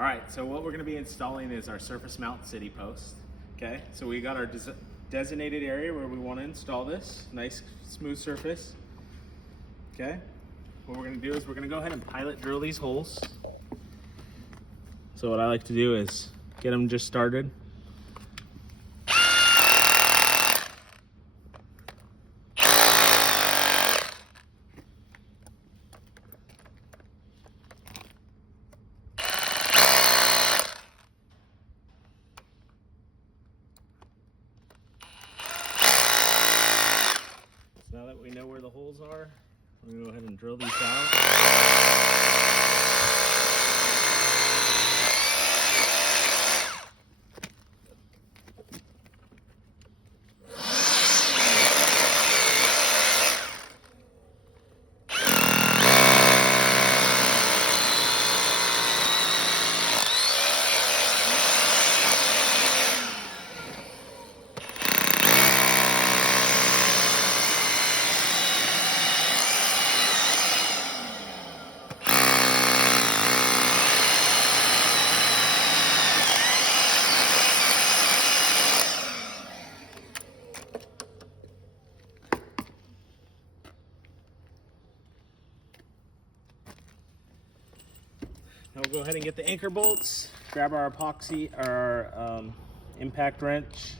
All right, so what we're gonna be installing is our surface mount city post. Okay, so we got our designated area where we wanna install this. Nice, smooth surface. Okay, what we're gonna do is we're gonna go ahead and pilot drill these holes. So what I like to do is get them just started. Now that we know where the holes are, we're gonna go ahead and drill these out. Now we'll go ahead and get the anchor bolts, grab our epoxy, our impact wrench.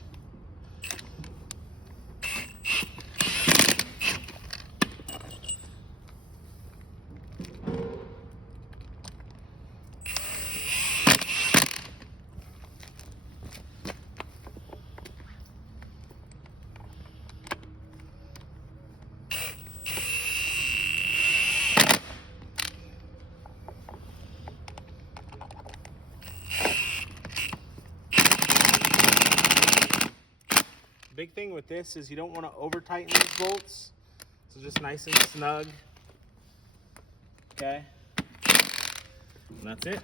Big thing with this is you don't want to over tighten these bolts, so just nice and snug. Okay, and that's it.